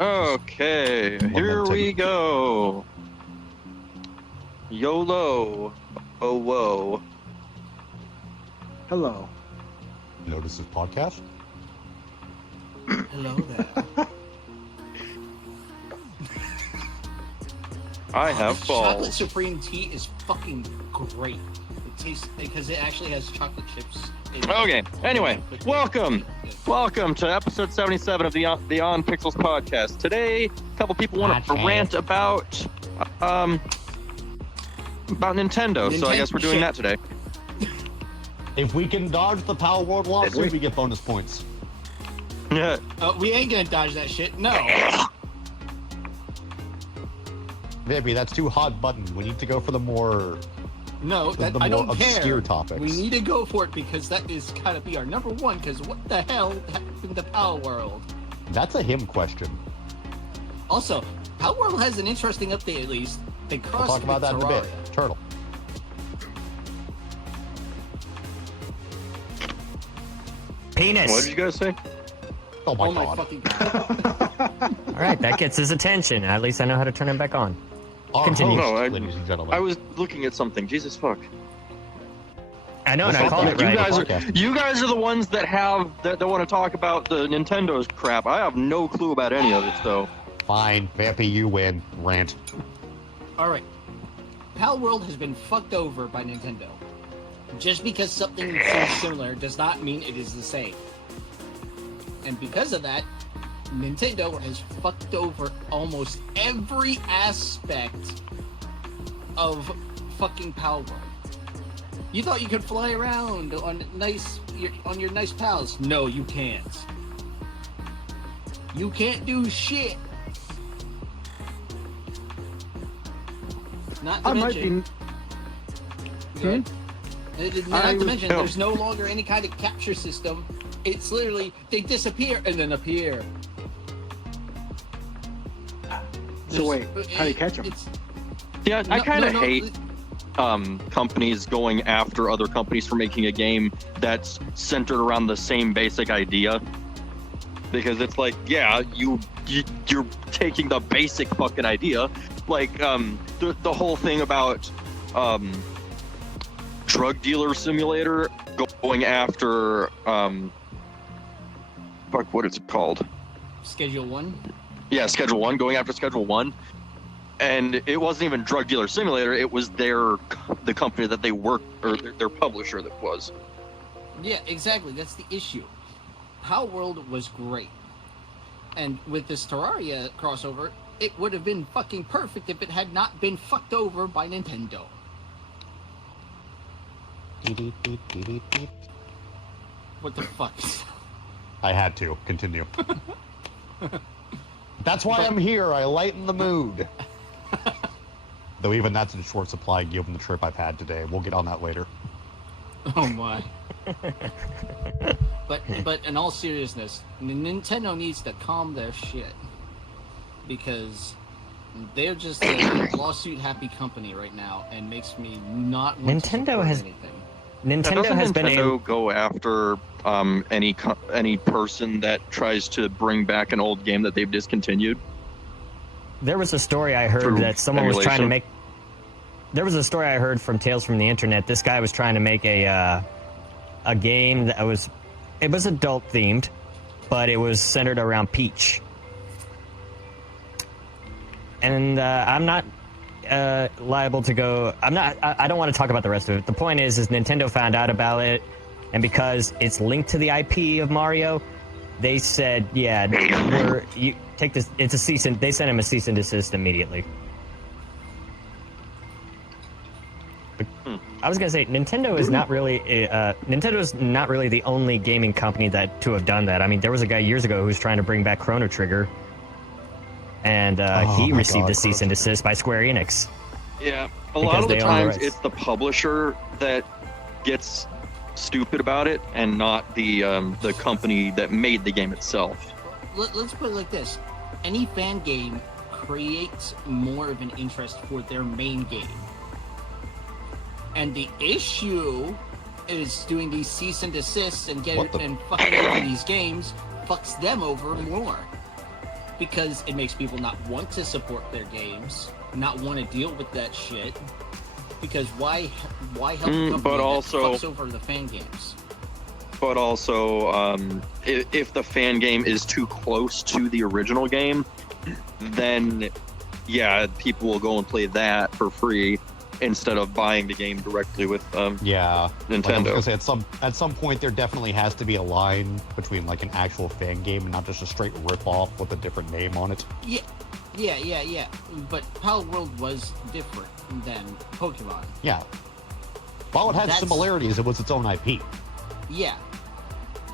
Okay, here we go. YOLO. Oh, whoa. Hello. Notice this podcast? Hello there. I have Chocolate balls. Supreme tea is fucking great. It tastes because it actually has chocolate chips. Okay, anyway, welcome to episode 77 of the On Pixels podcast. Today, a couple people want to rant about Nintendo, so I guess we're doing that today. If we can dodge the Power World lawsuit, we get bonus points. Yeah. We ain't gonna dodge that shit. No. Maybe that's too hot button. We need to go for the more No, the I more don't obscure care. topics. We need to go for it because that is gotta be our number one. Because what the hell happened to Power World? That's a him question. Also, Power World has an interesting update at least. They We'll crossed talk about that in a Terraria. bit. Turtle. Penis. What did you guys say? Oh my Oh my god. fucking god. All right, that gets his attention. At least I know how to turn him back on. Our Continue. host, No, ladies and gentlemen. I was looking at something. Jesus fuck. I know, and What's I that? called it You right. guys are the ones that want to talk about the Nintendo's crap. I have no clue about any of it, though. Fine. Vampy, you win. Rant. Alright. Power World has been fucked over by Nintendo. Just because something seems similar does not mean it is the same. And because of that, Nintendo has fucked over almost every aspect of fucking Power World. You thought you could fly around on your nice pals. No, you can't. You can't do shit. Not to I might mention, be. Not I to was- mention, there's no longer any kind of capture system. It's literally, they disappear and then appear. So wait, how do you catch 'em? Yeah, I No, kind of no, hate companies going after other companies for making a game that's centered around the same basic idea, because it's like, yeah, you're taking the basic fucking idea, like the whole thing about drug dealer simulator going after fuck, what is it called? Schedule 1. Yeah, Schedule 1, going after Schedule 1. And it wasn't even Drug Dealer Simulator, it was the company that they worked, or their publisher that was. Yeah, exactly. That's the issue. Power World was great. And with this Terraria crossover, it would have been fucking perfect if it had not been fucked over by Nintendo. What the fuck? I had to. Continue. That's why I'm here. I lighten the mood. Though even that's in short supply given the trip I've had today. We'll get on that later. Oh my. But in all seriousness, Nintendo needs to calm their shit. Because they're just a lawsuit happy company right now and makes me not want to Nintendo support has- anything. Nintendo Doesn't has been Nintendo go after any person that tries to bring back an old game that they've discontinued? There was a story I heard Through that someone was trying to emulation. make. There was a story I heard from Tales from the Internet. This guy was trying to make a game that was adult themed, but it was centered around Peach. And I'm not liable to go. I don't want to talk about the rest of it. The point is Nintendo found out about it, and because it's linked to the IP of Mario, they said, yeah, you take this. It's a cease and they sent him a cease and desist immediately. I was gonna say Nintendo is not really the only gaming company to have done that. I mean, there was a guy years ago who was trying to bring back Chrono Trigger, and he my received God, a cease and desist by Square Enix. Yeah, a lot of the they own the times rights. it's the publisher that gets stupid about it, and not the company that made the game itself. Let's put it like this. Any fan game creates more of an interest for their main game. And the issue is doing these cease and desists and What the- fucking over these games fucks them over more. because it makes people not want to support their games, not want to deal with that shit. Because why help a company but also- that fucks over the fan games? But also, if the fan game is too close to the original game, then yeah, people will go and play that for free instead of buying the game directly with Yeah. Like I was Nintendo. gonna say, at some point there definitely has to be a line between like an actual fan game and not just a straight rip-off with a different name on it. Yeah. But Pal World was different than Pokemon. Yeah. While it had That's- similarities, it was its own IP. Yeah.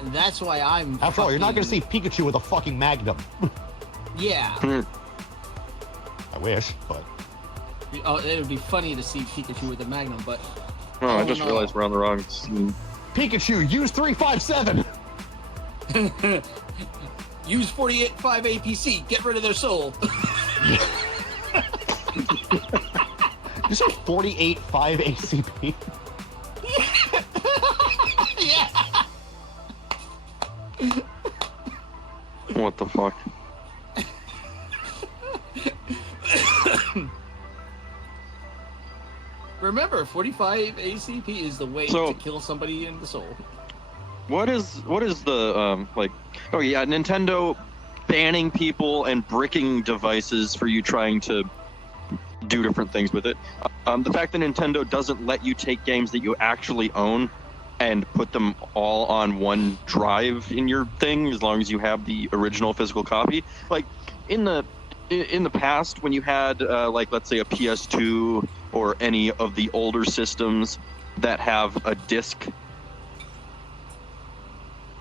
And that's why I'm. After all, you're not gonna see fucking- Pikachu with a fucking Magnum. Yeah. I wish, but Oh, it would be funny to see Pikachu with a Magnum, but Oh, I just no. realized we're on the wrong. Pikachu, use 357. use 48.5 APC. Get rid of their soul. You say 48.5 ACP? Yeah. What the fuck? Remember, 45 ACP is the way So- to kill somebody in the soul. What is the like? Oh yeah, Nintendo banning people and bricking devices for you trying to do different things with it. The fact that Nintendo doesn't let you take games that you actually own and put them all on one drive in your thing, as long as you have the original physical copy. Like in the past, when you had like, let's say, a PS2 or any of the older systems that have a disc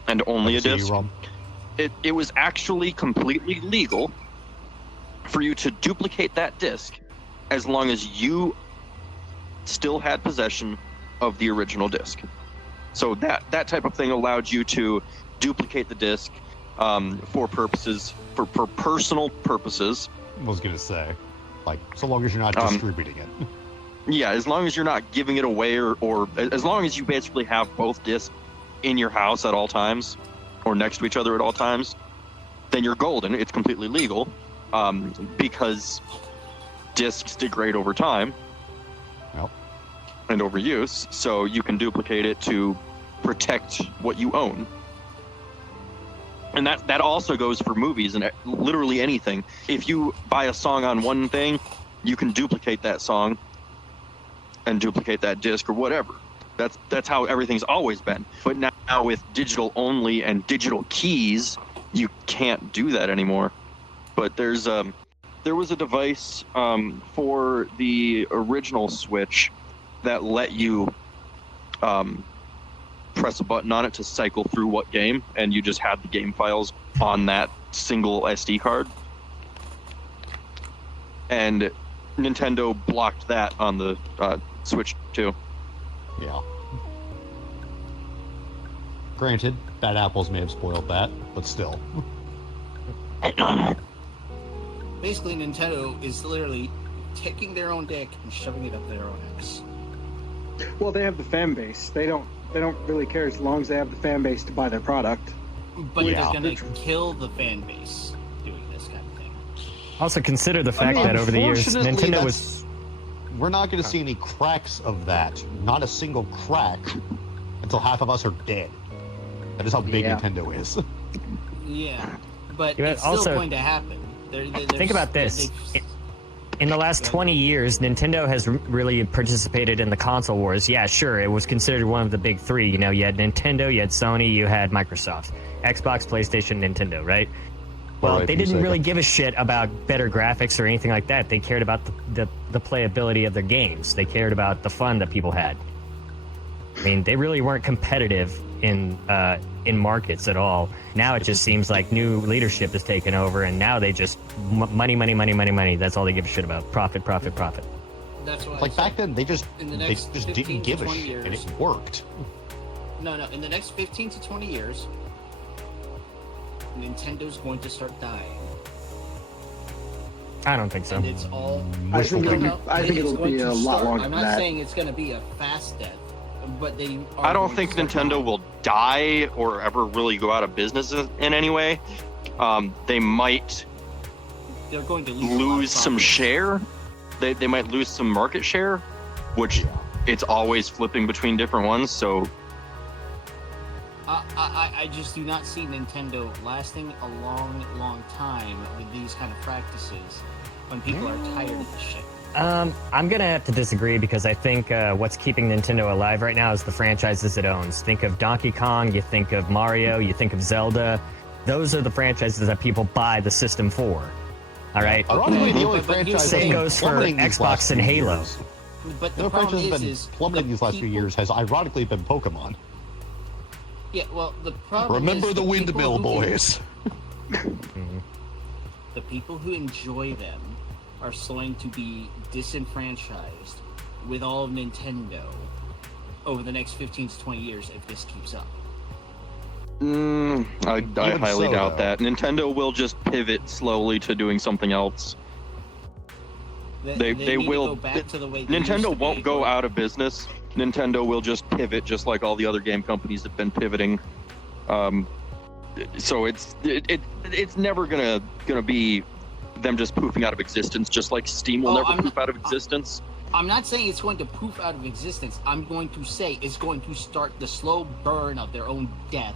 and only a disc, CD-ROM. it was actually completely legal for you to duplicate that disc as long as you still had possession of the original disc. So that type of thing allowed you to duplicate the disc for personal purposes. I was gonna say, like, so long as you're not distributing it. Yeah, as long as you're not giving it away, or as long as you basically have both discs in your house at all times or next to each other at all times, then you're golden. It's completely legal because discs degrade over time. Yep. And overuse, so you can duplicate it to protect what you own. And that also goes for movies and literally anything. If you buy a song on one thing, you can duplicate that song and duplicate that disc or whatever. That's how everything's always been. But now with digital only and digital keys, you can't do that anymore. But there was a device for the original Switch that let you press a button on it to cycle through what game, and you just had the game files on that single SD card. And Nintendo blocked that on the Switch too. Yeah. Granted, bad apples may have spoiled that, but still. Basically, Nintendo is literally taking their own dick and shoving it up their own ass. Well, they have the fan base. They don't really care as long as they have the fan base to buy their product. But Yeah. it's gonna kill the fan base doing this kind of thing. Also consider the fact that over the years, Unfortunately, Nintendo was. we're not going to see any cracks of that. Not a single crack until half of us are dead. That is how big Yeah. Nintendo is. Yeah, but Yeah, it's still also- going to happen. Think about this. They- In the last 20 years, Nintendo has really participated in the console wars. Yeah, sure, it was considered one of the big three. You know, you had Nintendo, you had Sony, you had Microsoft. Xbox, PlayStation, Nintendo, right? Well, Right, they you didn't say really that. give a shit about better graphics or anything like that. They cared about the playability of their games. They cared about the fun that people had. I mean, they really weren't competitive in markets at all. Now it just seems like new leadership has taken over, and now they just money. That's all they give a shit about. Profit. That's why. Like I back said, then, they just in the next didn't 15 to give a 20 shit, and years. it worked. no. In the next 15 to 20 years, Nintendo's going to start dying, I don't think so. and it's all. I think It's it'll going be to a lot start. longer I'm than not that. saying it's going to be a fast death, but they. Are I don't going think to start Nintendo dying. will die or ever really go out of business in any way. They might they're going to lose some share. They might lose some market share, which Yeah. it's always flipping between different ones. So I just do not see Nintendo lasting a long time with these kind of practices when people are tired of this shit. I'm gonna have to disagree because I think what's keeping Nintendo alive right now is the franchises it owns. Think of Donkey Kong, you think of Mario, you think of Zelda. Those are the franchises that people buy the system for. All right. Ironically, the only But franchise Same that's goes for plummeting these last Xbox and few Halo. years- But The the problem franchise that's been is plummeting these last few years has ironically been Pokemon. Yeah, well, the problem Remember is the people windmill, who- boys. The people who enjoy them are going to be disenfranchised with all of Nintendo over the next 15 to 20 years if this keeps up. I Even highly so, doubt though. that. Nintendo will just pivot slowly to doing something else. They need to will. go back to the way they used to Nintendo be, won't go where- out of business. Nintendo will just pivot, just like all the other game companies have been pivoting. So it's never gonna be them just poofing out of existence, just like Steam will never poof out of existence. I'm not saying it's going to poof out of existence. I'm going to say it's going to start the slow burn of their own death,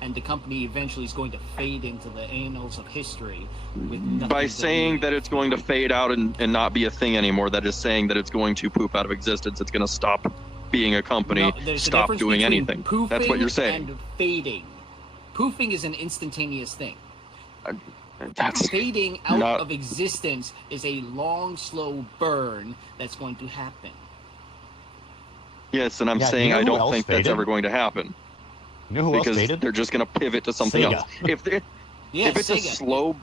and the company eventually is going to fade into the annals of history with nothing By to saying leave. that it's going to fade out and not be a thing anymore, that is saying that it's going to poof out of existence. It's going to stop being a company, No, there's a stop difference doing between anything. Poofing That's what you're saying. And fading. Poofing is an instantaneous thing. That's Fading out not- of existence is a long, slow burn that's going to happen. yes, and I'm Yeah, saying you know I who don't else think that's faded? ever going to happen You know who else because faded? they're just going to pivot to something Sega. else. If Yeah, it's Sega.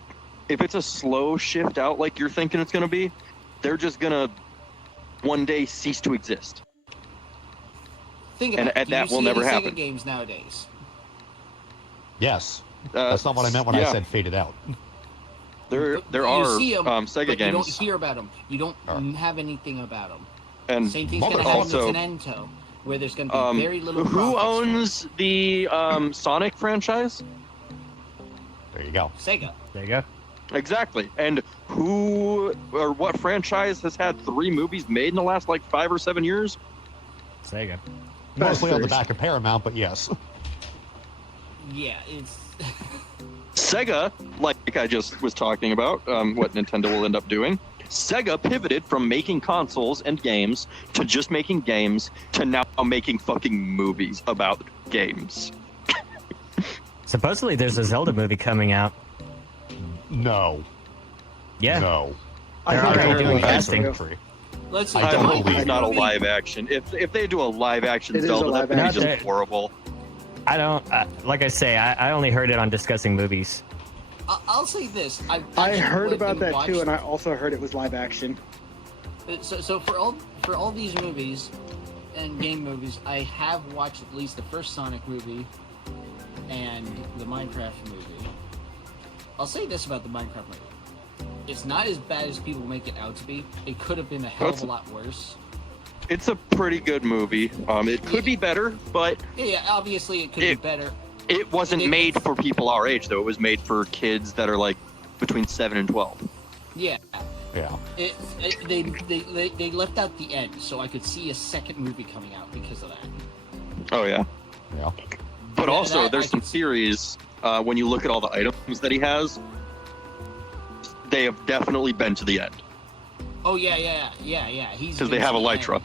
if it's a slow shift out like you're thinking it's going to be, they're just going to one day cease to exist. Think and- about it. and Do you that will see never any happen. Sega games nowadays? Yes. That's not what I meant when I yeah. said faded out. There You are see 'em, Sega but you don't games, hear about them. You don't Sure. have anything about them. and Same thing's going to happen also, with Nintendo, where there's going to be very little. who profits. owns the Sonic franchise? There you go. Sega. There you go. Exactly. And who or what franchise has had 3 movies made in the last like 5 or 7 years? Sega. Mostly on the Bastards. back of Paramount, but yes. Yeah, it's. Sega, like I just was talking about, what Nintendo will end up doing. Sega pivoted from making consoles and games to just making games to now making fucking movies about games. Supposedly, there's a Zelda movie coming out. No. Yeah. No. They're think I already heard doing about that casting. too. Let's. I I don't hope believe it's not a movie- live action. If they do a live action It is a Zelda, live that would be action. just horrible. I don't. Like I say, I only heard it on discussing movies. I'll say this. I actually heard went about and that too, watched- and I also heard it was live action. So for all these movies and game movies, I have watched at least the first Sonic movie and the Minecraft movie. I'll say this about the Minecraft movie: it's not as bad as people make it out to be. It could have been a hell of a lot worse. It's a pretty good movie. It could be better, but Yeah, obviously it could be better. it wasn't made for people our age, though. It was made for kids that are like between 7 and 12. Yeah, Yeah. they left out the end, so I could see a second movie coming out because of that. Oh yeah. Yeah. But Yeah, also, that there's I some can see. theories. When you look at all the items that he has, they have definitely been to the end Oh yeah. He's because they have Elytra,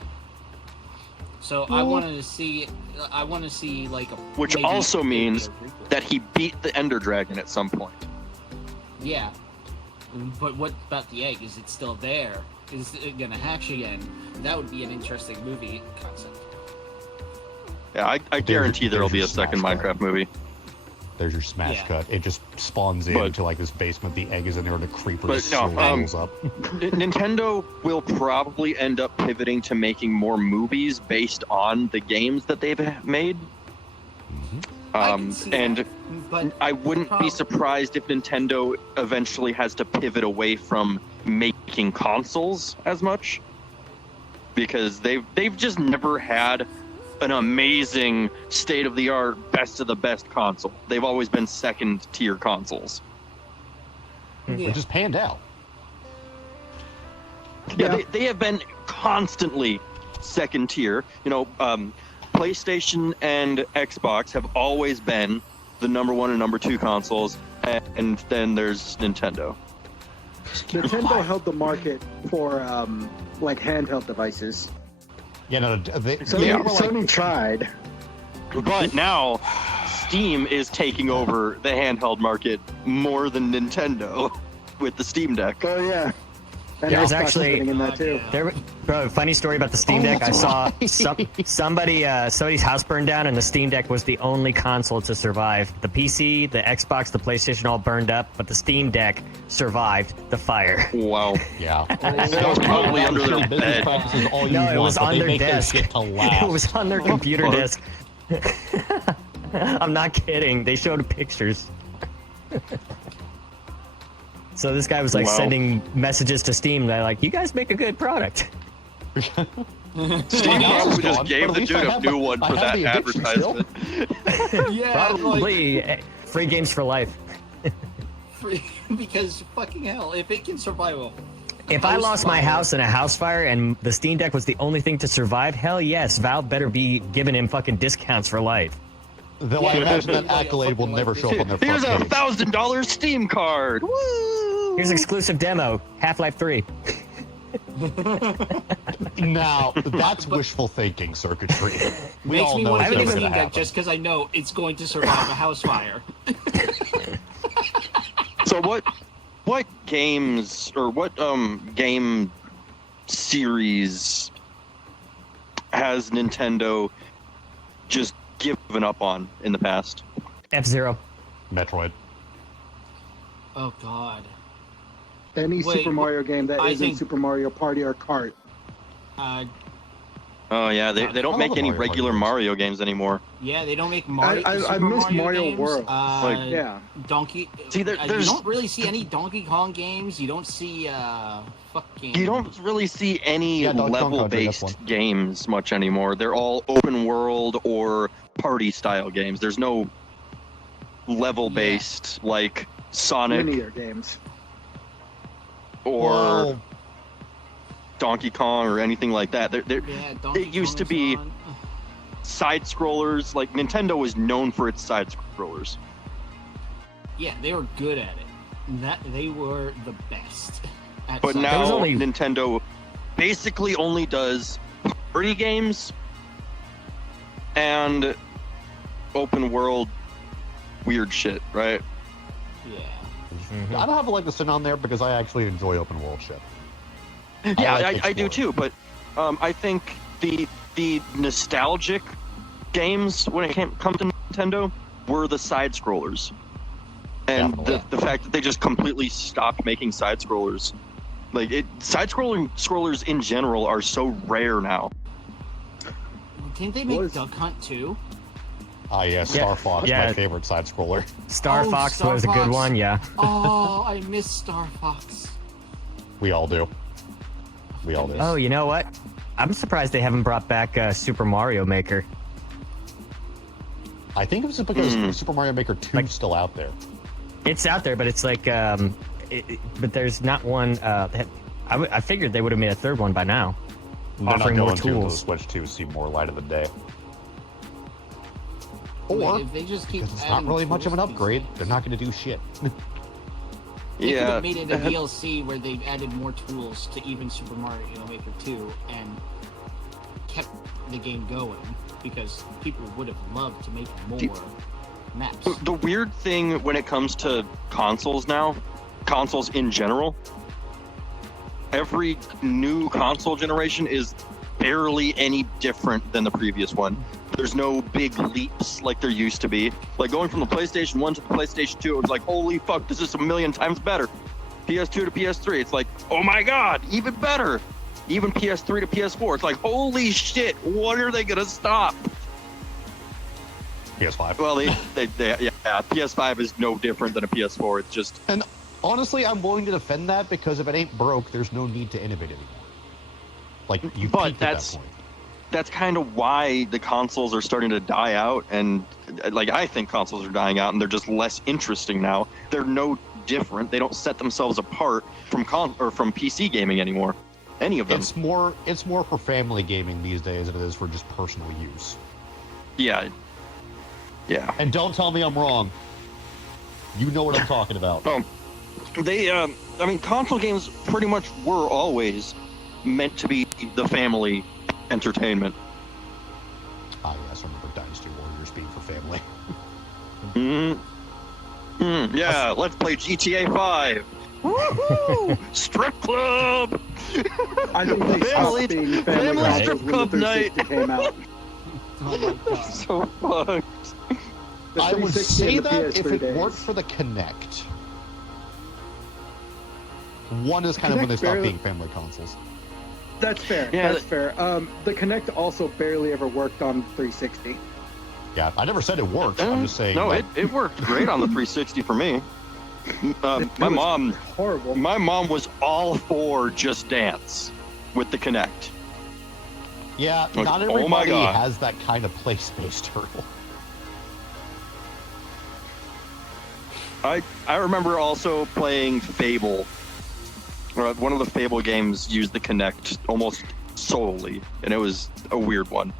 So I wanted to see. I want to see like a. which maybe also means a prequel. that he beat the Ender Dragon at some point. Yeah, but what about the egg? Is it still there? Is it gonna hatch again? That would be an interesting movie concept. Yeah, I guarantee there'll be a there's your second Smash Minecraft movie. There's your smash Yeah. cut. It just spawns But- into like this basement. The egg is in there, and the creeper But no, swirls up. Nintendo will probably end up pivoting to making more movies based on the games that they've made. I can see And that, but I wouldn't be Prob- surprised if Nintendo eventually has to pivot away from making consoles as much, because they've just never had an amazing state-of-the-art, best of the best console. They've always been second-tier consoles. yeah. It just panned out. Yeah, they have been constantly second tier. You know, PlayStation and Xbox have always been the number 1 and number 2 consoles, and then there's Nintendo. Nintendo held the market for like handheld devices. Yeah, no, they Sony, were like, Sony tried. But now Steam is taking over the handheld market more than Nintendo with the Steam Deck. Oh yeah. And There's Xbox is actually- getting in that too. Bro, funny story about the Steam Deck. I that's saw right. somebody's house burned down, and the Steam Deck was the only console to survive. The PC, the Xbox, the PlayStation all burned up, but the Steam Deck survived the fire. Wow. yeah. That was probably under their business bed. practices all you No, want, it was but on they their make desk. Their shit to last. It was on their computer fuck? desk. I'm not kidding. They showed pictures. So this guy was like Wow. sending messages to Steam. They're like, "You guys make a good product." Steam My house is probably just gone, gave but the at least dude I a have new the- one I for have that the addiction still. advertisement. Yeah, like, Probably free games for life. because fucking hell, if it can survive a If I lost my house in a house fire and the Steam Deck was the only thing to survive, hell yes, Valve better be giving him fucking discounts for life. Though I imagine that accolade will never show up on their Here's front a page. $1,000 Steam card. Woo! Here's exclusive demo, Half-Life 3. Now, that's wishful thinking, circuitry. We makes all me know want it's to get never a Steam gonna Deck happen. just because I know it's going to survive a house fire. So what games or what game series has Nintendo just given up on in the past? F-Zero. Metroid. Oh God. Any Wait, Super Mario game that I isn't think- Super Mario Party or Kart. Oh yeah, they I don't love make the any Mario regular Party games. Mario games anymore. Yeah, they don't make Mario. I Super miss Mario games. World. Like, Yeah. Donkey. See, you there's- don't really see any Donkey Kong games. You don't see fucking. You don't really see any Yeah, Donkey Kong Country, level-based that's one. games much anymore. They're all open world or party-style games. There's no level-based like Sonic Linear games. or Well, Donkey Kong or anything like that. They're Yeah, Donkey it used Kong to is be on. side scrollers. Like Nintendo is known for its side scrollers. Yeah, they were good at it. That they were the best. At But some- There was now only- Nintendo basically only does party games and open world weird shit, right? Yeah. I don't have a leg to sit on there because I actually enjoy open world shit. Yeah, like I do too. exploring. But I think the nostalgic games when it comes to Nintendo were the side scrollers, and Definitely. the fact that they just completely stopped making side scrollers. Like side scrollers in general are so rare now. Didn't they make Was- Duck Hunt too? Ah, yeah, Star Fox, yeah. my favorite side scroller. Star Oh, Fox Star was a good Fox. one, yeah. Oh, I miss Star Fox. We all do. We all do. Oh, you know what? I'm surprised they haven't brought back Super Mario Maker. I think it was because Hmm. Super Mario Maker 2 is still out there. It's out there, but it's like, but there's not one. I figured they would have made a third one by now, They're not offering more going to until the tools. Switch 2 see more light of the day. I mean, Or, if they just keep because it's not adding really much of an tools to these upgrade, games. they're not going to do shit. They could Yeah, have made it a DLC where they've added more tools to even Super Mario Maker 2 and kept the game going because people would have loved to make more maps. the weird thing when it comes to consoles now, consoles in general, every new console generation is barely any different than the previous one. There's no big leaps like there used to be. Like going from the PlayStation 1 to the PlayStation 2, it was like, holy fuck, this is a million times better. PS2 to PS3, it's like, oh my god, even better. Even PS3 to PS4, it's like, holy shit, when are they gonna stop? PS5. Well, yeah, PS5 is no different than a PS4. It's just, And honestly, I'm willing to defend that because if it ain't broke, there's no need to innovate anymore. Like, you But peaked at that's- that point. that's kind of why the consoles are starting to die out, and like I think consoles are dying out, and they're just less interesting now. They're no different. They don't set themselves apart from from PC gaming anymore. Any of them. It's more for family gaming these days than it is for just personal use. Yeah. Yeah. And don't tell me I'm wrong. You know what I'm talking about. Console games pretty much were always meant to be the family entertainment. Ah, yes, I remember Dynasty Warriors being for family. Yeah, let's play GTA 5. Woohoo! Strip club! I think they Family- stopped being family consoles strip when club the 360 came out. Oh my god. So fucked. The I would 360 say and the that if PS3 it days. weren't for the Kinect. One is kind of when they Kinect stopped barely- being family consoles. That's fair. Yeah, that's fair. The Kinect also barely ever worked on 360. Yeah, I never said it worked. I'm just saying. No, like, it worked great on the 360 for me. It My was mom horrible. My mom was all for Just Dance with the Kinect. yeah, Like, not oh my everybody God. has that kind of play space turtle. I remember also playing Fable. One of the Fable games used the Kinect almost solely, and it was a weird one.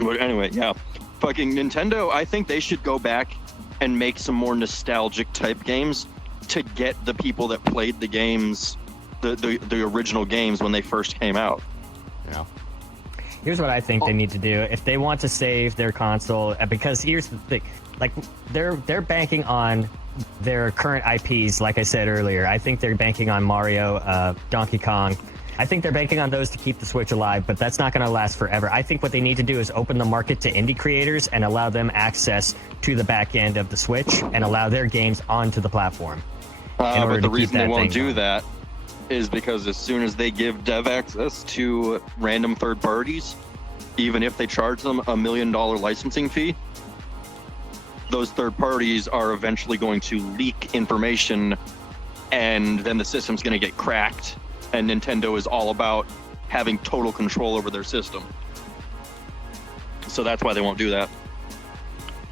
But anyway, yeah. Fucking Nintendo, I think they should go back and make some more nostalgic type games to get the people that played the games, the original games when they first came out. Yeah. Here's what I think they need to do if they want to save their console. Because here's the thing, like they're banking on their current IPs. Like I said earlier, I think they're banking on Mario, Donkey Kong. I think they're banking on those to keep the Switch alive, but that's not going to last forever. I think what they need to do is open the market to indie creators and allow them access to the back end of the Switch and allow their games onto the platform. in order But the to keep reason they that won't thing do going. that is because as soon as they give dev access to random third parties, even if they charge them $1 million licensing fee, those third parties are eventually going to leak information, and then the system's going to get cracked, and Nintendo is all about having total control over their system. So that's why they won't do that.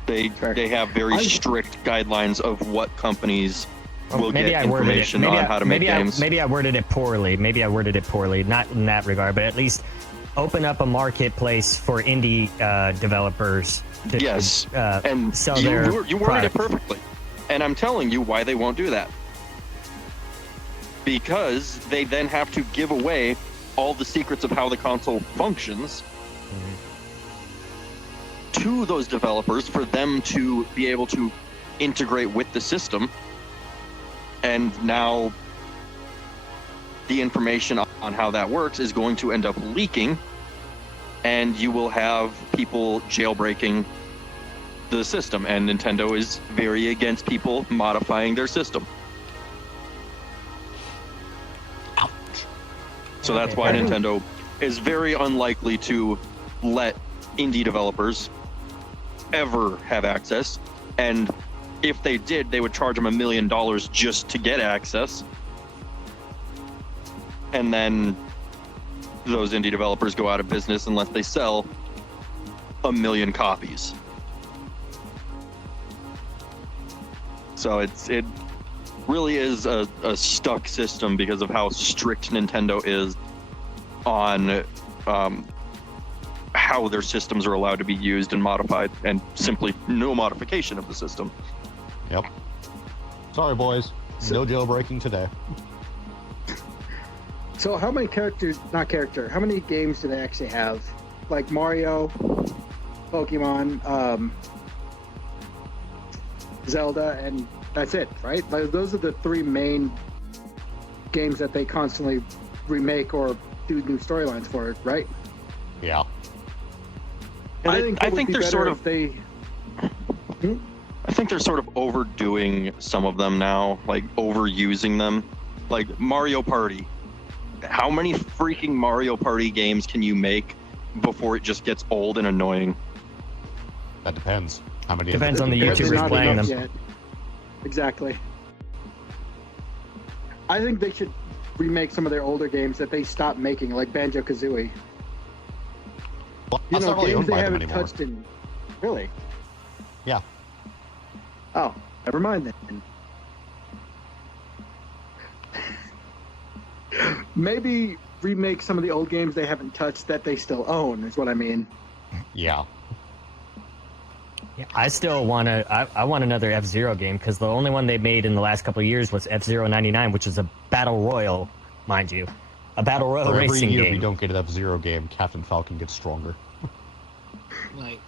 They have very strict guidelines of what companies will get information on how to make games. Maybe I worded it poorly. Not in that regard, but at least open up a marketplace for indie developers to Yes, and sell you their worded it product. perfectly. And I'm telling you why they won't do that. Because they then have to give away all the secrets of how the console functions to those developers for them to be able to integrate with the system. And now the information on how that works is going to end up leaking, and you will have people jailbreaking the system, and Nintendo is very against people modifying their system. So that's why Nintendo is very unlikely to let indie developers ever have access, and if they did, they would charge them $1 million just to get access, and then those indie developers go out of business unless they sell 1 million copies. So it really is a stuck system because of how strict Nintendo is on how their systems are allowed to be used and modified, and simply no modification of the system. Yep. Sorry, boys. No jailbreaking today. So how many how many games do they actually have? Like Mario, Pokemon, Zelda, and that's it, right? Like, those are the three main games that they constantly remake or do new storylines for, right? Yeah. And I think they're sort of they. I think they're sort of overdoing some of them now, like overusing them. Like Mario Party. How many freaking Mario Party games can you make before it just gets old and annoying? That depends. How many? Depends on the Apparently YouTubers not playing enough them. yet. Exactly. I think they should remake some of their older games that they stopped making, like Banjo-Kazooie. Well, You that's know, not really games owned they by them haven't anymore. touched in. Really? Yeah. Oh, never mind then. Maybe remake some of the old games they haven't touched that they still own, is what I mean. Yeah. Yeah, I still want to. I want another F-Zero game because the only one they made in the last couple of years was F-Zero 99, which is a battle royal, mind you, a battle royal For every racing year game. we don't get an F-Zero game, Captain Falcon gets stronger. Like,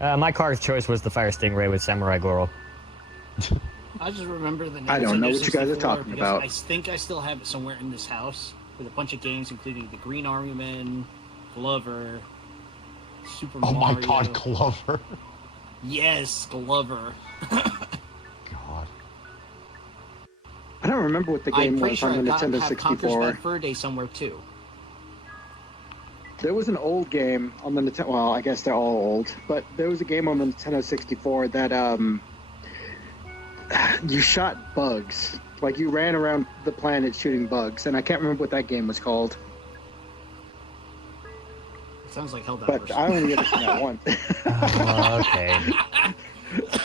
My car of choice was the Fire Stingray with Samurai Goro. I just remember the I don't know Nintendo what you guys are 64 talking because about. I think I still have it somewhere in this house with a bunch of games, including the Green Army Men, Glover, Super Oh Mario. my god, Glover. Yes, Glover. God. I don't remember what the game I'm pretty was sure on the I Nintendo have Conker's 64. Bad Fur Day somewhere too. There was an old game on the Nintendo. Well, I guess they're all old, but there was a game on the Nintendo 64 that you shot bugs. Like you ran around the planet shooting bugs, and I can't remember what that game was called. Sounds like Helldivers. But I only ever seen that one. Okay.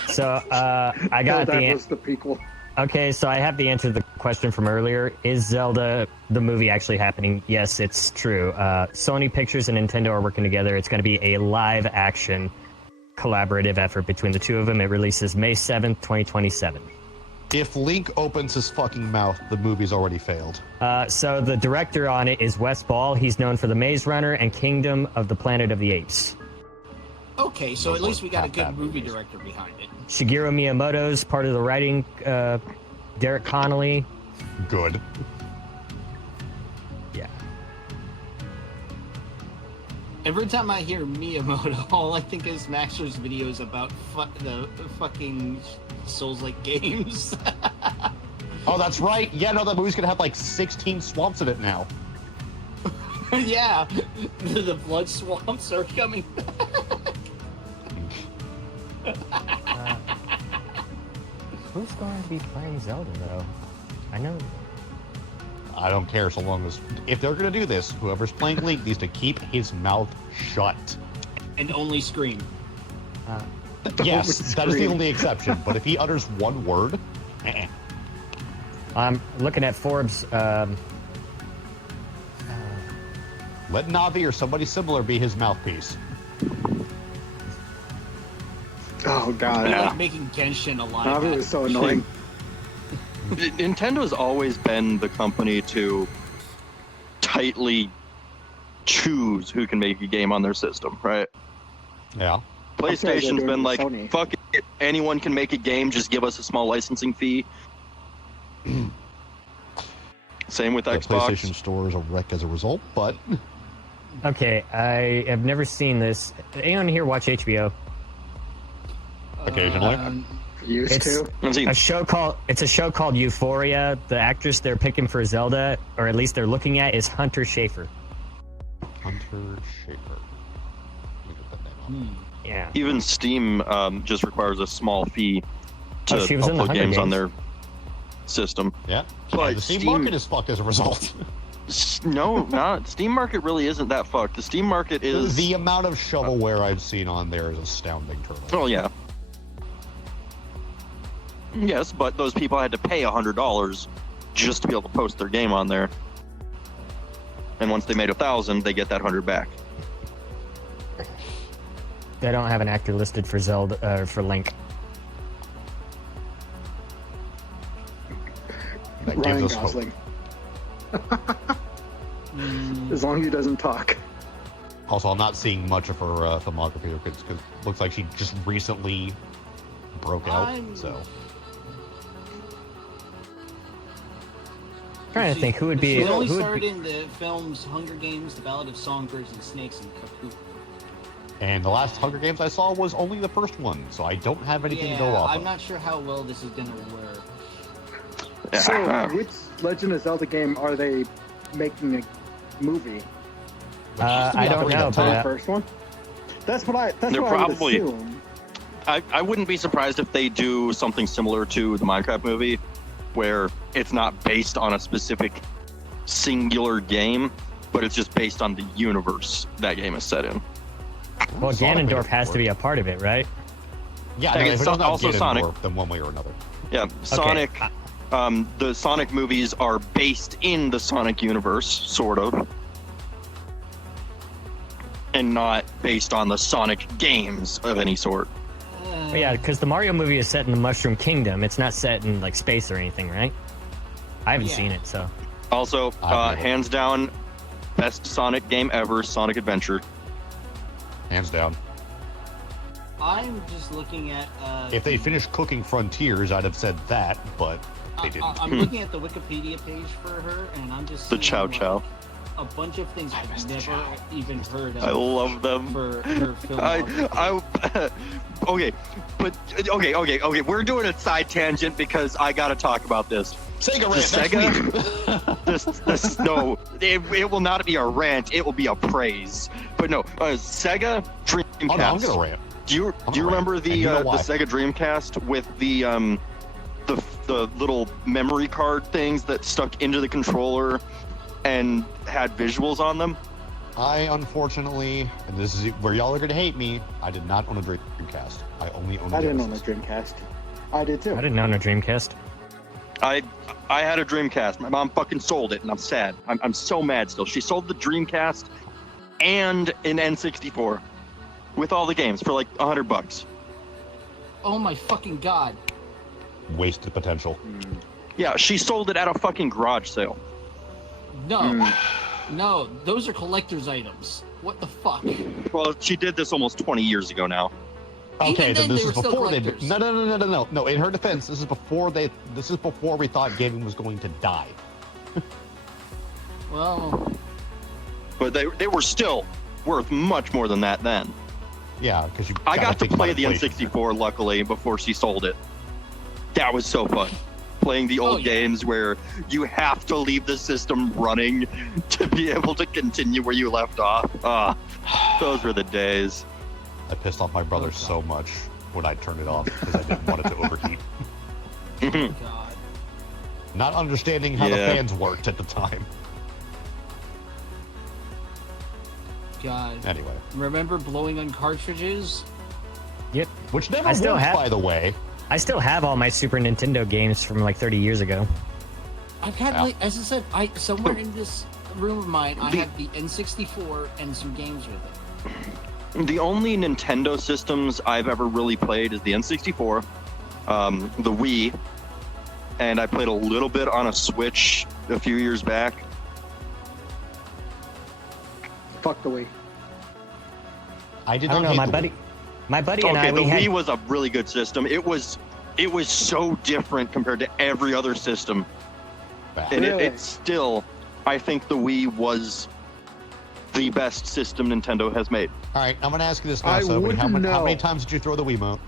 So I got that the was the prequel. Okay, so I have the answer to the question from earlier. Is Zelda the movie actually happening? Yes, it's true. Sony Pictures and Nintendo are working together. It's going to be a live-action collaborative effort between the two of them. It releases May 7th, 2027. If Link opens his fucking mouth, the movie's already failed. So the director on it is Wes Ball. He's known for The Maze Runner and Kingdom of the Planet of the Apes. Okay, so Those at least were we got a half good bad movie movies. director behind it. Shigeru Miyamoto's part of the writing. Derek Connolly. Good. Yeah. Every time I hear Miyamoto, all I think is Maxer's videos about the fucking Souls-like games. Oh, that's right. Yeah, no, that movie's gonna have like 16 swamps in it now. Yeah, the blood swamps are coming. Who's going to be playing Zelda, though? I know. I don't care so long as if they're gonna do this, whoever's playing Link needs to keep his mouth shut. And only scream. Yes, that is the scream. only exception. But if he utters one word, I'm looking at Forbes. let Navi or somebody similar be his mouthpiece. Oh god, I like making Genshin alive. Navi was so annoying. Nintendo's always been the company to tightly choose who can make a game on their system, right? Yeah. PlayStation's doing been with like, Sony. fuck it, anyone can make a game, just give us a small licensing fee. Same with The Xbox. PlayStation Store is a wreck as a result, but Okay, I have never seen this. Anyone here watch HBO? occasionally. Used It's to. Let's see. a show called Euphoria. The actress they're picking for Zelda, or at least they're looking at, is Hunter Schafer. Hunter Schafer. Let me get that name up. Yeah. Even Steam just requires a small fee to Oh, she was in the upload Hunger games on Games. their system. Yeah. But the Steam Steam- market is fucked as a result. No, not Steam Market really isn't that fucked. The Steam Market is The amount of shovelware I've seen on there is astounding, Turtle. Oh yeah. Yes, but those people had to pay $100 just to be able to post their game on there. And once they made 1,000, they get that 100 back. They don't have an actor listed for Zelda for Link. That Ryan gives us hope. Gosling. As long as he doesn't talk. Also, I'm not seeing much of her filmography because it looks like she just recently broke out. I'm- So Trying to think who would be. She only who would starred be in the films Hunger Games, The Ballad of Songbirds and Snakes, and Kaput. and the last Hunger Games I saw was only the first one, so I don't have anything to go off I'm of. not sure how well this is gonna work. So, which Legend of Zelda game are they making a movie? I don't know, The but first one? That's what I They're would probably- assume. I wouldn't be surprised if they do something similar to the Minecraft movie, where it's not based on a specific singular game, but it's just based on the universe that game is set in. well, Sonic made Ganondorf it has to work. be a part of it, right? Yeah, Like, no, it's if it doesn't have also Ganondorf, Sonic. then one way or another. Yeah, Sonic, The Sonic movies are based in the Sonic universe, sort of, and not based on the Sonic games of any sort. But yeah, because the Mario movie is set in the Mushroom Kingdom. It's not set in like space or anything, right? I haven't seen it, so. Also, hands down, best Sonic game ever, Sonic Adventure. Hands down. I'm just looking at. If they finished cooking Frontiers, I'd have said that, but they didn't. I'm looking at the Wikipedia page for her, and I'm just The seeing, Chow like, Chow. a bunch of things I've never even heard of. I love them. For her filmography. Okay. We're doing a side tangent because I gotta talk about this. Sega Rant. This no, it will not be a rant. It will be a praise. But no, Sega Dreamcast. Oh no, I'm gonna rant. Do you remember the you know the why. Sega Dreamcast with the little memory card things that stuck into the controller and had visuals on them? I unfortunately, and this is where y'all are gonna hate me, I did not own a Dreamcast. I only owned a I didn't own a Genesis. Dreamcast. I did too. I didn't own a Dreamcast. I had a Dreamcast. My mom fucking sold it, and I'm sad. I'm so mad still. She sold the Dreamcast and an N64 with all the games for like $100. Oh my fucking god! Wasted potential. Yeah, she sold it at a fucking garage sale. No, no, those are collector's items. What the fuck? Well, she did this almost 20 years ago now. Okay, Even then, then this they is were still before they. collectors. No. In her defense, this is before they. This is before we thought gaming was going to die. Well, But they were still worth much more than that then. Yeah, because you. I gotta got to think about play the inflation. N64 luckily before she sold it. That was so fun. Playing the old yeah. games where you have to leave the system running to be able to continue where you left off. Those were the days. I pissed off my brother so much when I turned it off because I didn't want it to overheat. god. Not understanding how the Yeah. fans worked at the time. God. Anyway, Remember blowing on cartridges? Yep. which never I still worked, have- by the way. I still have all my Super Nintendo games from like 30 years ago. I've had, Yeah. like, as I said, somewhere in this room of mine, I have the N64 and some games with it. The only Nintendo systems I've ever really played is the N64, the Wii, and I played a little bit on a Switch a few years back. Fuck the Wii. I did I don't not know, hate my the buddy and Okay, I, the we had, Wii was a really good system. It was so different compared to every other system. Wii. And Really? it's still, I think the Wii was the best system Nintendo has made. All right, I'm going to ask you this now, I Sophie. How wouldn't many know. times did you throw the Wiimote?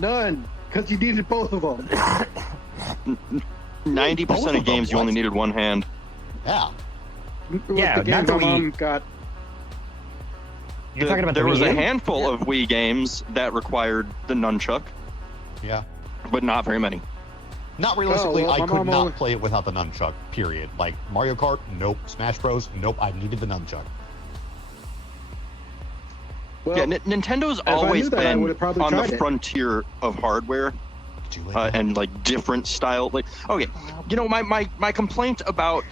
None, because you needed both of them. 90% Both of of them, games you only what? needed one hand. Yeah. Yeah, the game not the my mom Wii. got. You're talking about there the was Wii a U? handful of Wii games that required the nunchuck, Yeah. but not very many. Not realistically, well, I my could mom not always- play it without the nunchuck, period. Like, Mario Kart, nope. Smash Bros, nope. I needed the nunchuck. Well, Yeah, Nintendo's I always knew that, I been would've probably on the tried it. frontier of hardware Did you like and like different style. Like, okay, you know, my complaint about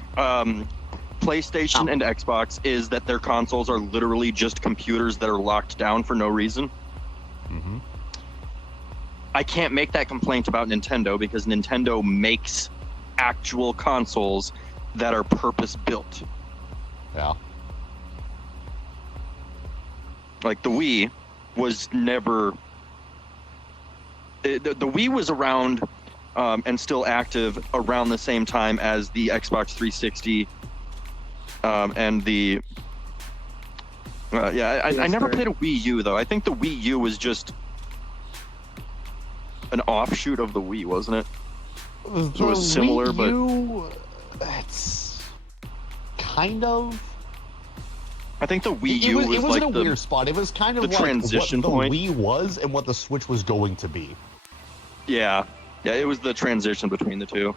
PlayStation and Xbox is that their consoles are literally just computers that are locked down for no reason. Mm-hmm. I can't make that complaint about Nintendo because Nintendo makes actual consoles that are purpose built. Yeah. Like the Wii was never. The Wii was around and still active around the same time as the Xbox 360 and the. I never PS3. played a Wii U though. I think the Wii U was just an offshoot of the Wii, wasn't it? So it was similar, but- it's kind of. I think the Wii It U was, was it was like in a the weird spot. It was kind of the like transition what point. the Wii was and what the Switch was going to be. yeah, it was the transition between the two.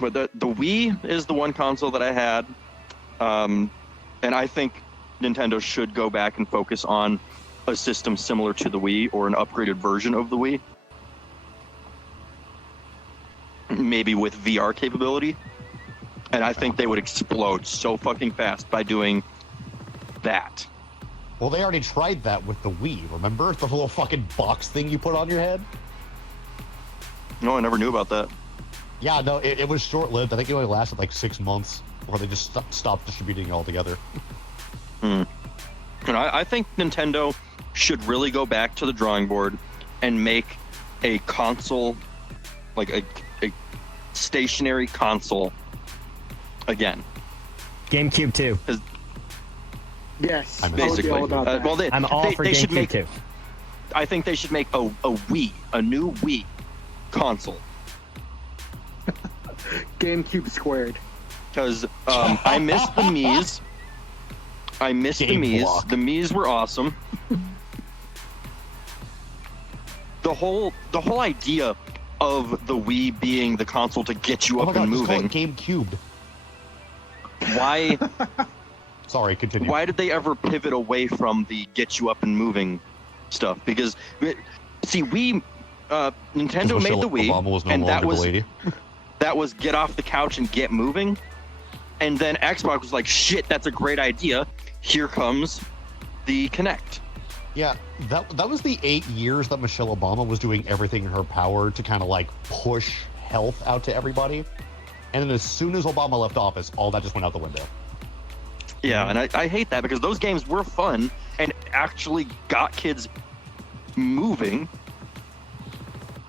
But the Wii is the one console that I had, and I think Nintendo should go back and focus on a system similar to the Wii or an upgraded version of the Wii. Maybe with VR capability. And I think they would explode so fucking fast by doing that. Well, they already tried that with the Wii, remember? The little fucking box thing you put on your head? No, I never knew about that. Yeah, no, it was short-lived. I think it only lasted like 6 months before they just stopped distributing it altogether. And I think Nintendo should really go back to the drawing board and make a console, like a stationary console again. GameCube 2. Yes, I would be Basically. all about that. Well, I'm all for they should GameCube make, 2. I think they should make a Wii, a new Wii console. GameCube squared. Because I miss the Mii's. I miss the Game Mii's. block. The Mii's were awesome. The whole idea of the Wii being the console to get you Oh my up god, and just call moving. it GameCube. Why? Sorry, continue. Why did they ever pivot away from the get you up and moving stuff? Because see, Nintendo Because made the Michelle Wii, Obama was no and longer that was the lady. that was get off the couch and get moving. And then Xbox was like, shit, that's a great idea. Here comes the Kinect. Yeah, that was the 8 years that Michelle Obama was doing everything in her power to kind of like push health out to everybody. And then as soon as Obama left office, all that just went out the window. Yeah, and I hate that because those games were fun and actually got kids moving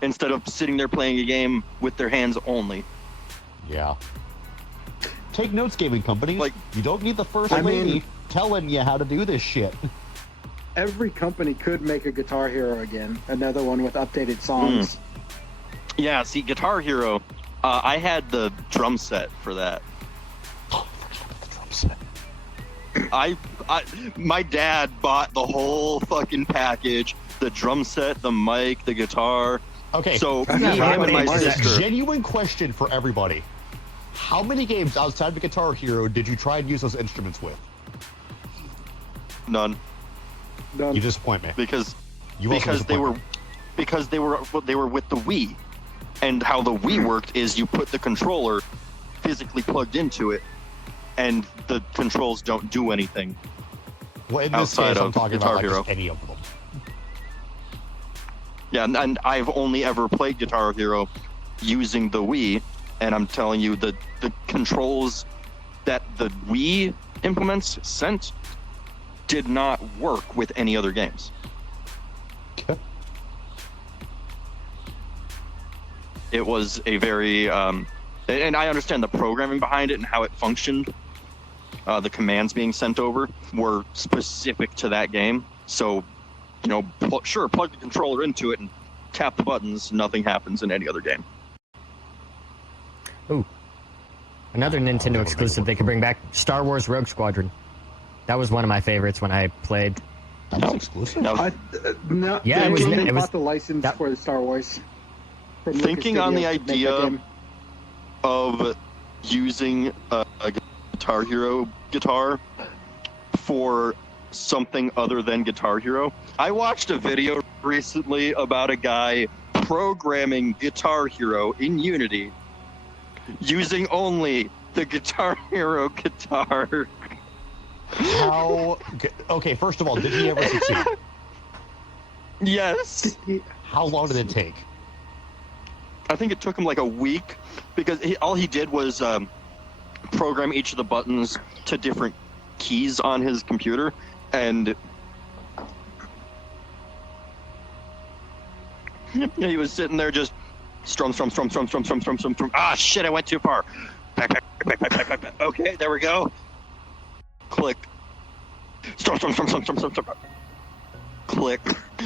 instead of sitting there playing a game with their hands only. Yeah. Take notes, gaming companies. Like- you don't need the first I lady mean- telling you how to do this shit. Every company could make a Guitar Hero again. Another one with updated songs. Yeah, see, Guitar Hero, I had the drum set for that. Oh, I forgot about the drum set. My dad bought the whole fucking package, the drum set, the mic, the guitar. Okay, So That's me, not him, and my right. sister. genuine question for everybody. How many games outside of Guitar Hero did you try and use those instruments with? None, Done. You disappoint me. because You also because they disappoint were me. they were with the Wii, and how the Wii worked is you put the controller physically plugged into it, and the controls don't do anything. Well, in this outside case, I'm of talking Guitar about like Hero. just any of them. Yeah, and I've only ever played Guitar Hero using the Wii, and I'm telling you the controls that the Wii implements sent did not work with any other games. Okay. It was a very and I understand the programming behind it and how it functioned. The commands being sent over were specific to that game, so you know, plug the controller into it and tap the buttons. Nothing happens in any other game. Ooh. Another Nintendo exclusive they could bring back, Star Wars Rogue Squadron. That was one of my favorites when I played. That's No. exclusive. Now, No, Yeah, they it was- totally it was- bought the license that- for the Star Wars. from Thinking Lucas on the Studios to make that idea game. of using a Guitar Hero guitar for something other than Guitar Hero. I watched a video recently about a guy programming Guitar Hero in Unity using only the Guitar Hero guitar. How? Okay, first of all, did he ever succeed? Yes. How long did it take? I think it took him like a week because all he did was program each of the buttons to different keys on his computer, and he was sitting there just strum. Ah, shit! I went too far. Back. Okay, there we go. Click. Strum. Click.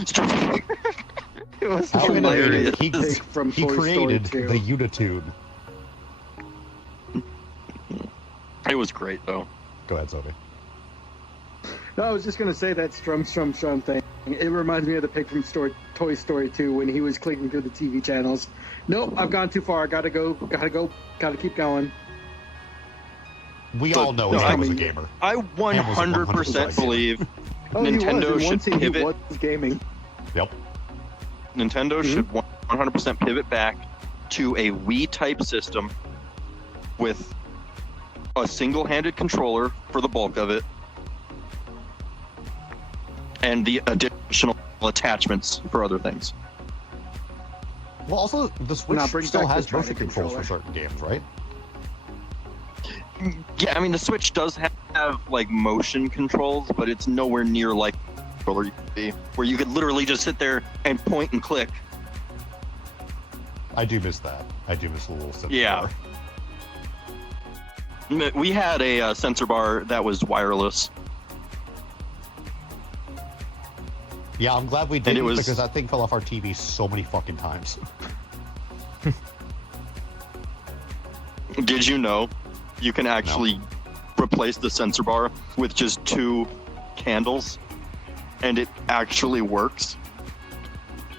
Strum. It was How hilarious. He From he Toy Story created 2. the Unitune. It was great though. Go ahead, Sophie. No, I was just gonna say that strum thing. It reminds me of the pig from Toy Story 2 when he was clicking through the TV channels. Nope, I've gone too far. Gotta keep going. We So- all know no, his I dad was a mean- gamer. I 100% 100% believe Oh, he was. Nintendo In one should scene, pivot. he was gaming. Yep. Nintendo should 100% pivot back to a Wii-type system with a single-handed controller for the bulk of it, and the additional attachments for other things. Well, also, the Switch Not bring still back has the motion controls for controller. certain games, right? Yeah, I mean, the Switch does have like motion controls, but it's nowhere near like controller you could be, where you could literally just sit there and point and click. I do miss that. I do miss a little sensor Yeah. bar. We had a sensor bar that was wireless. Yeah, I'm glad we And did it was- because that thing fell off our TV so many fucking times. Did you know you can actually replace the sensor bar with just 2 candles, and it actually works?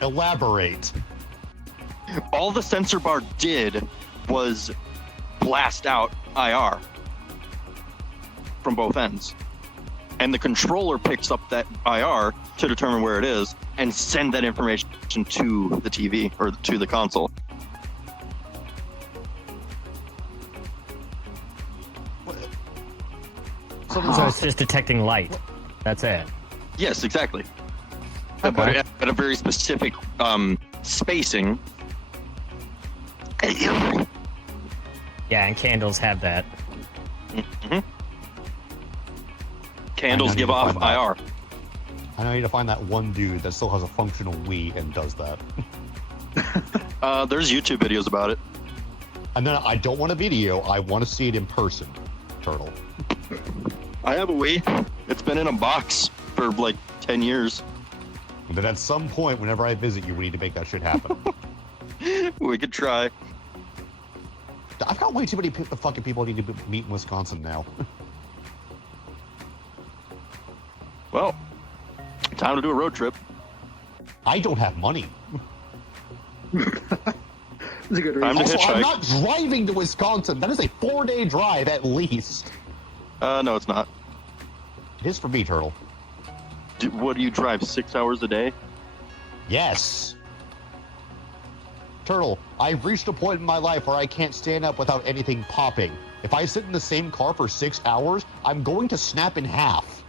Elaborate. All the sensor bar did was blast out IR from both ends. And the controller picks up that IR to determine where it is and send that information to the TV or to the console. So it's just detecting light. That's it. Yes, exactly. Okay. But at a very specific spacing. Yeah, and candles have that. Candles I know give you off find that. IR. I need to find that one dude that still has a functional Wii and does that. There's YouTube videos about it. And then I don't want a video, I want to see it in person, Turtle. I have a Wii. It's been in a box for like 10 years. And then at some point, whenever I visit you, we need to make that shit happen. We could try. I've got way too many fucking people I need to meet in Wisconsin now. Well, time to do a road trip. I don't have money. It's a good I'm reason. to Also, I'm hitchhike. not driving to Wisconsin. That is a 4-day drive at least. No, it's not. It is for me, Turtle. What do you drive, 6 hours a day? Yes. Turtle, I've reached a point in my life where I can't stand up without anything popping. If I sit in the same car for 6 hours, I'm going to snap in half.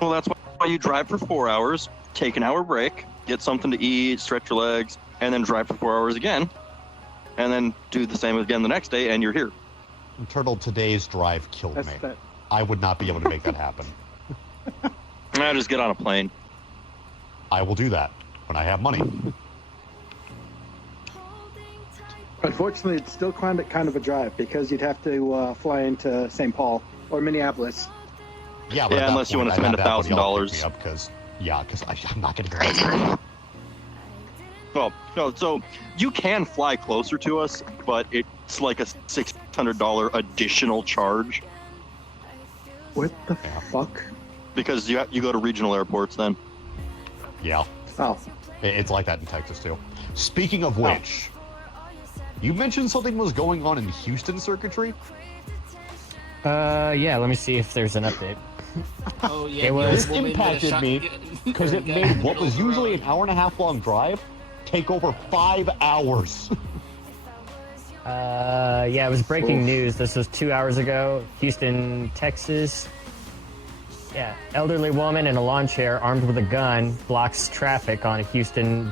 Well, that's why you drive for 4 hours, take an hour break, get something to eat, stretch your legs, and then drive for 4 hours again, and then do the same again the next day, and you're here. Turtle, today's drive killed That's me. that. I would not be able to make that happen. I just get on a plane. I will do that when I have money. Unfortunately, it's still kind of a drive because you'd have to fly into St. Paul or Minneapolis. Yeah, Yeah, at that unless you point, wanna spend I'd have to have $1,000. pick me up because I'm not going to go. Well, no, so you can fly closer to us, but it's like a $600 additional charge What the Yeah. fuck? because you go to regional airports then. Yeah, Oh, it's like that in Texas too. Speaking of which, you mentioned something was going on in Houston circuitry. Yeah, let me see if there's an update. Oh yeah, It was- the old woman This with a impacted shot- because it guy made in the what middle was of the usually road. an hour and a half long drive take over 5 hours. Yeah, it was breaking Oof. news. This was 2 hours ago. Houston, Texas. Yeah, elderly woman in a lawn chair armed with a gun blocks traffic on a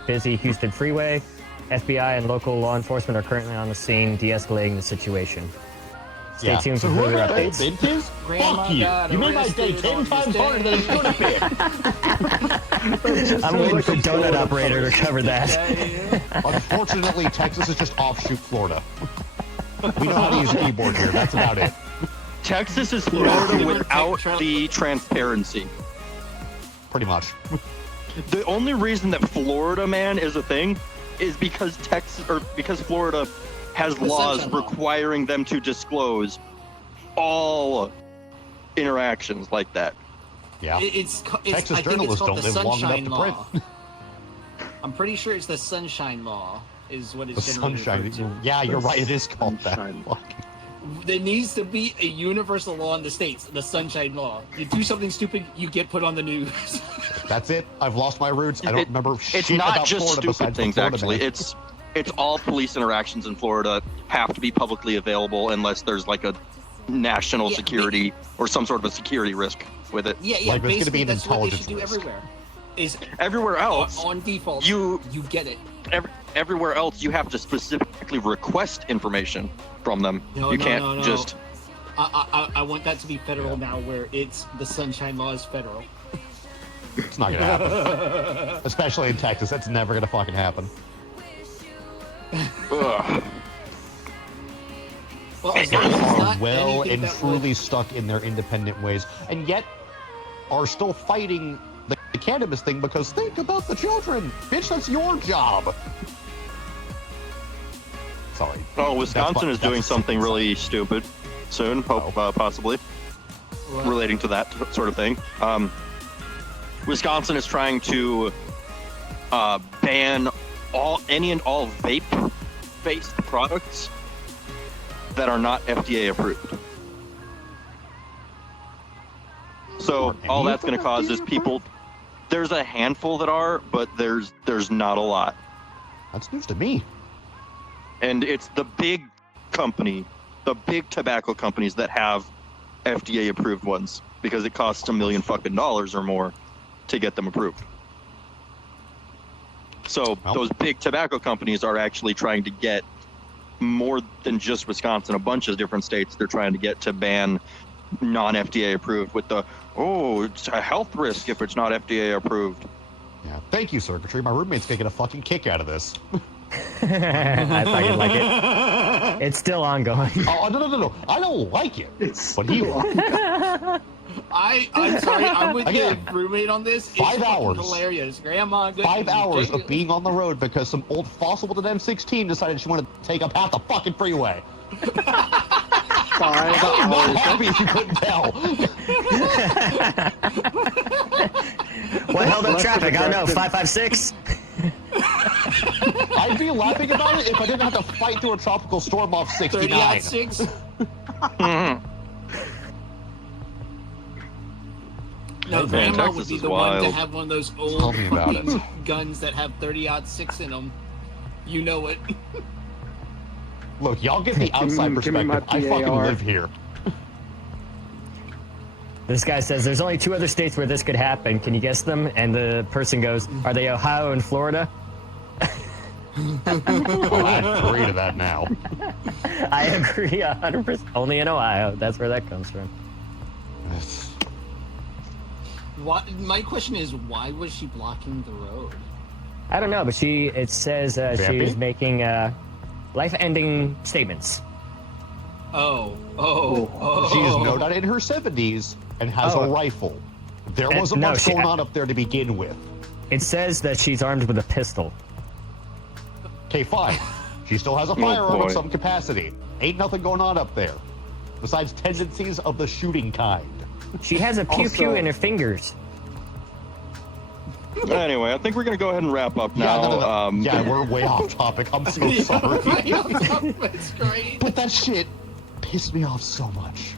busy Houston freeway. FBI and local law enforcement are currently on the scene de-escalating the situation. Stay tuned so for further whoever that updates. is, Grandma fuck you. got You made my day arrested 10 on times this harder than it should have been. I'm waiting for Donut Operator to cover that. Unfortunately, Texas is just offshoot Florida. We know how to use a keyboard here. That's about it. Texas is Florida without the transparency. Pretty much. The only reason that Florida man is a thing is because because Florida has The laws Sunshine Law. requiring them to disclose all interactions like that. Yeah. It's Texas I think it's journalists called don't the live long enough Sunshine to Law. print. I'm pretty sure it's the Sunshine Law is what The it's generally sunshine. referred to. Yeah, you're right. It is called Sunshine. that. There needs to be a universal law in the states, the Sunshine Law. You do something stupid, you get put on the news. That's it. I've lost my roots. I don't remember It's shit not about just Florida stupid besides the things, Florida actually. man. It's all police interactions in Florida have to be publicly available unless there's like a national security or some sort of a security risk with it. Yeah, Like, there's gonna be basically an that's what they should intelligence do risk. everywhere. Is Everywhere else, on default, you you get it. everywhere else you have to specifically request information from them. No, you no, can't no. just. I want that to be federal now, where it's the Sunshine Law is federal. It's not gonna happen. Especially in Texas. That's never gonna fucking happen. Ugh. Well, as long as it's Are not well anything and that truly stuck in their independent ways, and yet are still fighting the cannabis thing because think about the children. Bitch, that's your job. Sorry. Oh, Wisconsin is doing something really stupid soon, possibly What? relating to that sort of thing. Wisconsin is trying to ban any and all vape-based products that are not FDA approved. So all that's going to cause is people. There's a handful that are, but there's not a lot. That's news to me. And it's the big tobacco companies that have FDA approved ones because it costs $1 million fucking or more to get them approved. So those big tobacco companies are actually trying to get more than just Wisconsin, a bunch of different states they're trying to get to ban non-FDA approved with it's a health risk if it's not FDA approved. Yeah. Thank you, Circuitry. My roommate's gonna get a fucking kick out of this. I thought you'd like it. It's still ongoing. Oh, no. I don't like it. But he I'm sorry, I'm with Again, your roommate on this. It's 5 hours. Hilarious. Grandma, good. 5 hours of being on the road because some old fossil with an M16 decided she wanted to take up half the fucking freeway. 5 I'm not hours. happy if you couldn't tell. What held up Less traffic? of I a don't know. direction. 556. I'd be laughing about it if I didn't have to fight through a tropical storm off 69. 30-6. No, Man, Grandma Texas would be is the one to wild. have one of those old Tell me about fucking it. guns that have 30-6 in them. You know it. Look, y'all get the outside give me my perspective. I fucking PAR. live here. This guy says there's only 2 other states where this could happen. Can you guess them? And the person goes, "Are they Ohio and Florida?" Oh, I agree to that now. I agree 100%. Only in Ohio. That's where that comes from. My question is, why was she blocking the road? I don't know, but it says Vampy? she's making life-ending statements. Oh. She is no doubt in her 70s and has Oh. a rifle. There wasn't No, much she- going on up there to begin with. It says that she's armed with a pistol. Okay, fine. She still has a firearm boy. of some capacity. Ain't nothing going on up there. Besides tendencies of the shooting kind. She has a pew-pew Also- in her fingers. Anyway, I think we're going to go ahead and wrap up now. Yeah, we're way off topic. I'm so sorry. That's great. But that shit pissed me off so much.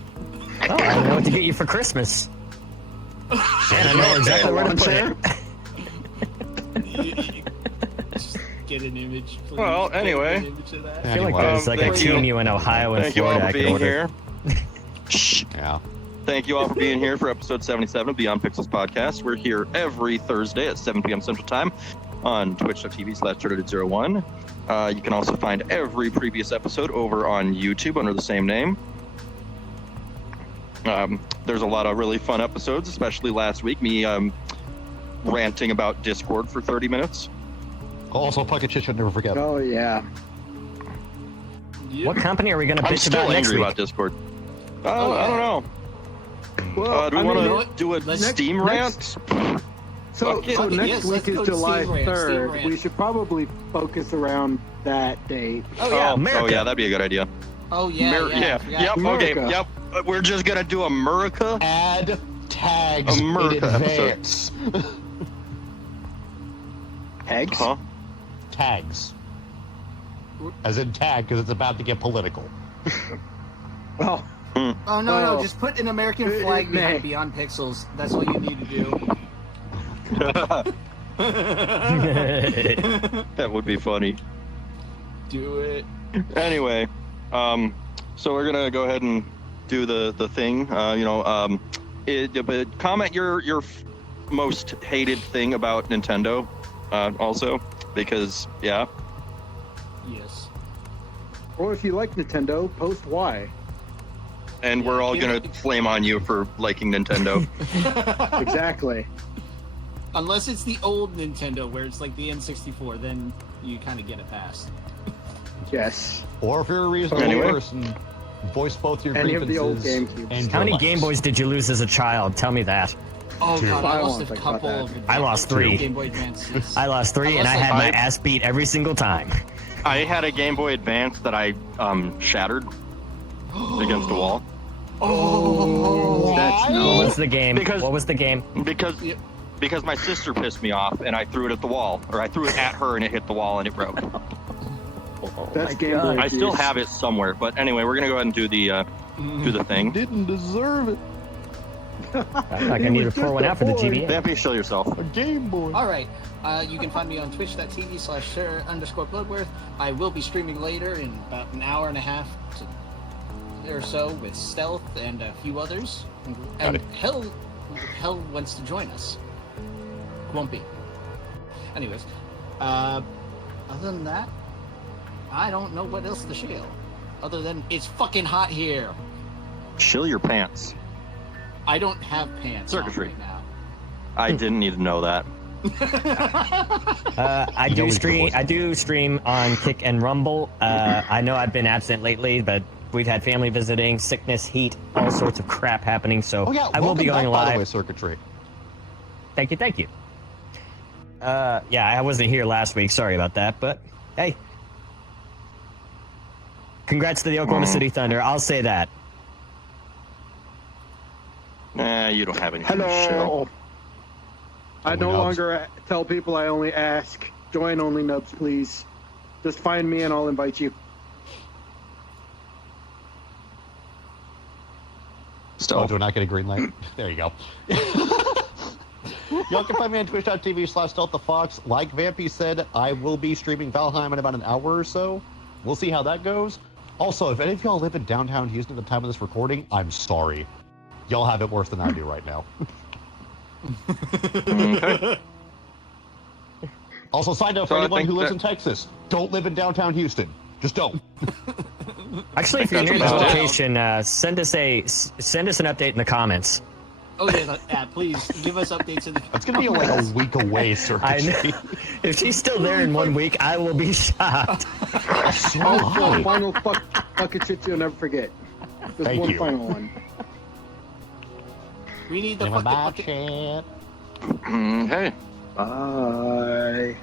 Oh, I don't know what to get you for Christmas. And I know exactly where to put it. Just get an image, please. Well, Get anyway. an image of that. I feel like Anyway. there's like a Thank you. team you in Ohio and Thank you all Florida for I could being order. here. Shh. Yeah. Thank you all for being here for episode 77 of Beyond Pixels podcast. We're here every Thursday at 7 p.m. Central Time on twitch.tv/turtle01. You can also find every previous episode over on YouTube under the same name. There's a lot of really fun episodes, especially last week, me ranting about Discord for 30 minutes. Also, Puckett Shit should never forget. Oh, yeah. What company are we going to I'm bitch still about next angry week? about Discord. Oh, I don't know. Well, Do we I want mean, to do a next- Steam next- rant? So, Fuck it. so Okay, next yes, week let's is go to July Steam Rant, 3rd. Steam Rant. We should probably focus around that date. Oh, yeah, Oh, America. yeah, that'd be a good idea. Oh, yeah, I Yep, forgot. okay, America. yep. We're just going to do America. Add tags America in episode. advance. Eggs? Huh? Tags. As in tag, because it's about to get political. Oh, Oh no, no, Well, just put an American flag behind Beyond Pixels. That's all you need to do. That would be funny. Do it. Anyway, so we're gonna go ahead and do the thing. But comment your most hated thing about Nintendo, also, because yeah. Yes. or if you like Nintendo, post why. And we're all gonna flame on you for liking Nintendo. Exactly. Unless it's the old Nintendo where it's like the N64, then you kind of get a pass. Yes. Or if you're a reasonable Anyway. person, voice both your Any of the old grievances GameCubes. and How your many lives. Game Boys did you lose as a child? Tell me that. Oh Dude. god, I I lost won't a think about couple that. of I lost 3. Game Boy Advances. I lost 3, and I lost had my five. ass beat every single time. I had a Game Boy Advance that I shattered against the wall Oh, That's What no. was the game? Because- What was the game? because my sister pissed me off and I threw it at the wall, or I threw it at her and it hit the wall and it broke. That's Game Boy. I still abuse. have it somewhere, but anyway, we're gonna go ahead and do the thing. Didn't deserve it. I feel like I need to pour one out for the GBA. Vampy, show yourself. A Game Boy. all right. You can find me on twitch.tv/sir_bloodworth. I will be streaming later in about an hour and a half or so with Stealth and a few others. And it. Hell wants to join us. Won't be. Anyways, other than that, I don't know what else to share. Other than it's fucking hot here. Chill your pants. I don't have pants on Circuitry. right now. I didn't need to know that. I do stream. I do stream on Kick and Rumble. I know I've been absent lately, but we've had family visiting, sickness, heat, all sorts of crap happening. So Oh yeah, I will be welcome going back, by the way, live. Circuitry. Thank you, thank you. Yeah, I wasn't here last week. Sorry about that, but hey, congrats to the Oklahoma City Thunder. I'll say that. You don't have anything to Hello. show. I Only no nubs. longer tell people, I only ask. Join only nubs, please. Just find me and I'll invite you. Oh, Still. do I not get a green light? There you go. Y'all can find me on twitch.tv/StealthTheFox. Like Vampy said, I will be streaming Valheim in about an hour or so. We'll see how that goes. Also, if any of y'all live in downtown Houston at the time of this recording, I'm sorry. Y'all have it worse than I do right now. Okay. Also, side note So for I anyone think who lives that- in Texas, don't live in downtown Houston. Just don't. Actually, if you're That's near this about it. location, send us an update in the comments. Oh yeah, please give us updates in the. That's gonna be like a week away, sir. I know. If she's still there in 1 week, I will be shocked. So Oh, high. final bucket shit you'll never forget. Just Thank one you. final one. We need the Never fucking mind, bucket. chat. Hey. Bye.